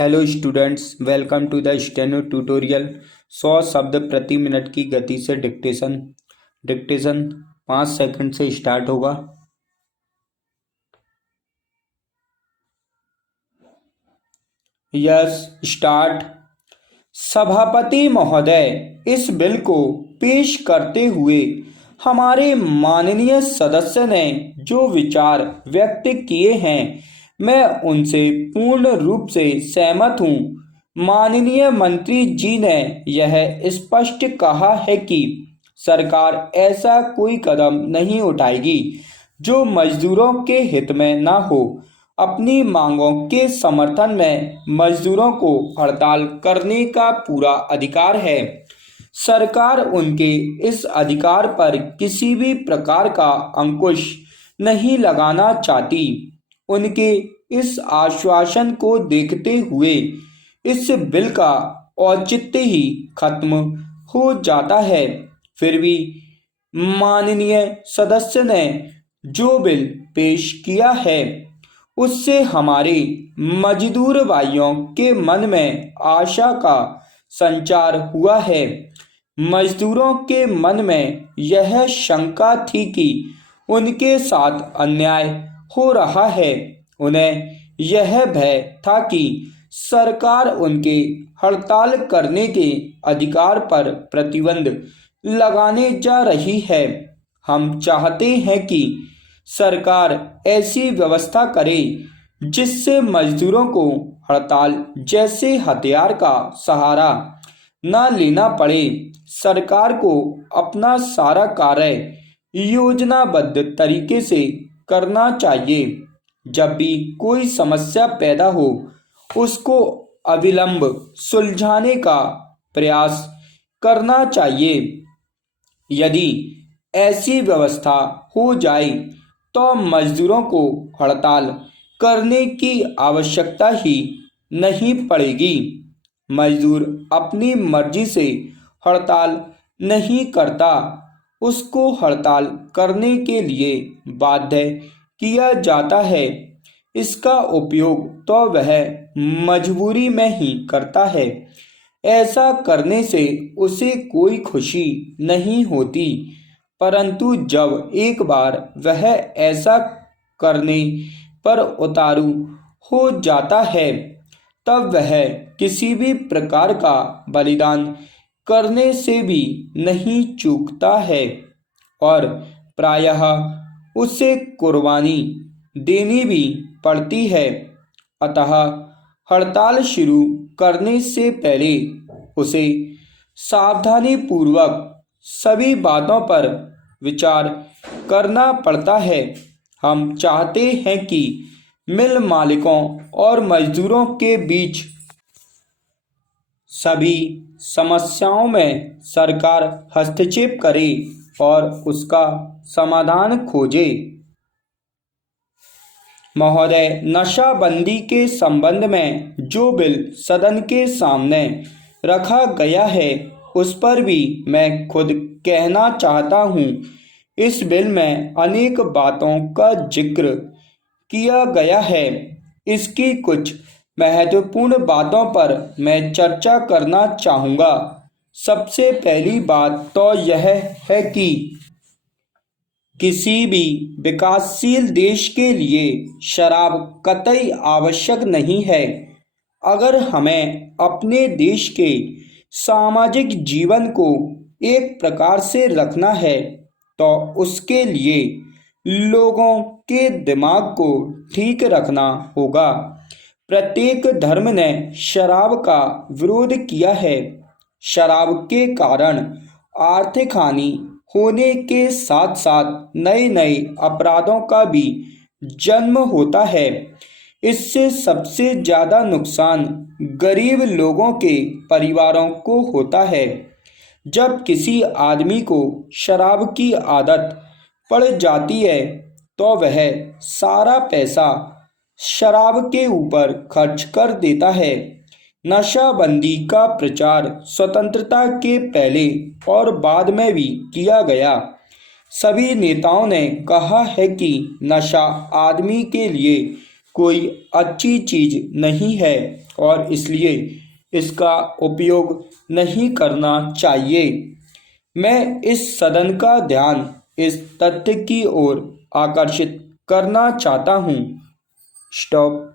Hello students, welcome to the steno tutorial. 100 शब्द प्रति minute की गति से डिक्टेशन। डिक्टेशन 5 सेकंड से स्टार्ट होगा। Yes, start. सभापति महोदय, इस बिल को पेश करते हुए हमारे माननीय सदस्य ने जो विचार व्यक्त किए हैं, मैं उनसे पूर्ण रूप से सहमत हूँ। माननीय मंत्री जी ने यह स्पष्ट कहा है कि सरकार ऐसा कोई कदम नहीं उठाएगी जो मजदूरों के हित में न हो। अपनी मांगों के समर्थन में मजदूरों को हड़ताल करने का पूरा अधिकार है। सरकार उनके इस अधिकार पर किसी भी प्रकार का अंकुश नहीं लगाना चाहती। उनके इस आश्वासन को देखते हुए इस बिल का औचित्य ही खत्म हो जाता है। फिर भी माननीय सदस्य ने जो बिल पेश किया है, उससे हमारे मजदूर भाइयों के मन में आशा का संचार हुआ है। मजदूरों के मन में यह शंका थी कि उनके साथ अन्याय हो रहा है। उन्हें यह भय था कि सरकार उनके हड़ताल करने के अधिकार पर प्रतिबंध लगाने जा रही है। हम चाहते हैं कि सरकार ऐसी व्यवस्था करे जिससे मजदूरों को हड़ताल जैसे हथियार का सहारा न लेना पड़े। सरकार को अपना सारा कार्य योजनाबद्ध तरीके से करना चाहिए। जब भी कोई समस्या पैदा हो, उसको अविलंब सुलझाने का प्रयास करना चाहिए। यदि ऐसी व्यवस्था हो जाए तो मजदूरों को हड़ताल करने की आवश्यकता ही नहीं पड़ेगी। मजदूर अपनी मर्जी से हड़ताल नहीं करता, उसको हड़ताल करने के लिए बाध्य किया जाता है। इसका उपयोग तो वह मजबूरी में ही करता है। ऐसा करने से उसे कोई खुशी नहीं होती, परंतु जब एक बार वह ऐसा करने पर उतारू हो जाता है, तब वह किसी भी प्रकार का बलिदान करने से भी नहीं चूकता है और प्रायः उसे कुर्बानी देनी भी पड़ती है। अतः हड़ताल शुरू करने से पहले उसे सावधानी पूर्वक सभी बातों पर विचार करना पड़ता है। हम चाहते हैं कि मिल मालिकों और मजदूरों के बीच सभी समस्याओं में सरकार हस्तक्षेप करे और उसका समाधान खोजे। महोदय, नशाबंदी के संबंध में जो बिल सदन के सामने रखा गया है, उस पर भी मैं खुद कहना चाहता हूँ। इस बिल में अनेक बातों का जिक्र किया गया है। इसकी कुछ महत्वपूर्ण बातों पर मैं चर्चा करना चाहूँगा। सबसे पहली बात तो यह है कि किसी भी विकासशील देश के लिए शराब कतई आवश्यक नहीं है। अगर हमें अपने देश के सामाजिक जीवन को एक प्रकार से रखना है, तो उसके लिए लोगों के दिमाग को ठीक रखना होगा। प्रत्येक धर्म ने शराब का विरोध किया है। शराब के कारण आर्थिक हानि होने के साथ साथ नए नए अपराधों का भी जन्म होता है। इससे सबसे ज़्यादा नुकसान गरीब लोगों के परिवारों को होता है। जब किसी आदमी को शराब की आदत पड़ जाती है, तो वह सारा पैसा शराब के ऊपर खर्च कर देता है। नशाबंदी का प्रचार स्वतंत्रता के पहले और बाद में भी किया गया। सभी नेताओं ने कहा है कि नशा आदमी के लिए कोई अच्छी चीज नहीं है और इसलिए इसका उपयोग नहीं करना चाहिए। मैं इस सदन का ध्यान इस तथ्य की ओर आकर्षित करना चाहता हूँ। स्टॉप।